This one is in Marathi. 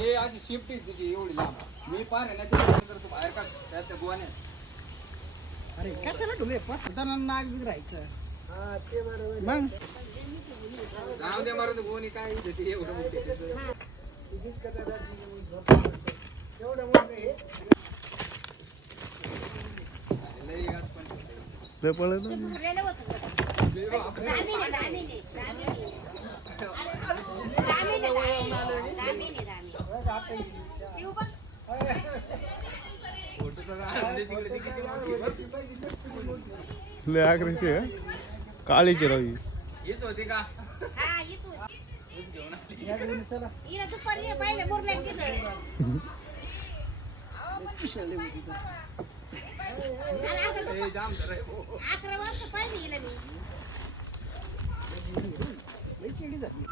हे अशी शिफ्ट आहे तुझी एवढी लांब मी पार आहे ना त्याच्यानंतर तू बाहेर काढ त्या गोवाने अरे कशाला ढुले पाच नाग बिग राहायचं हा ते बरोबर मग जाऊ दे मारू गोणी काय ते एवढं मोठे तुझीच कथा एवढं मोठं आहे लई गाठ पण ते पळत ते भरलेलं होतं फोटो तर आणले तिकडे ती किती मोठी लय आग्रेसिव्ह आहे काळीची रावी हीच होती का हा इथून हीच घेऊन आली या घेऊन चला हिला दुपारी पाहिलं मुरल्या तिथं कुशाले होती का? आणि आता दुपारी ए, जाम धर रे, हो, हो. 11 वाजता पाहिलं हिला मी लई केली झाली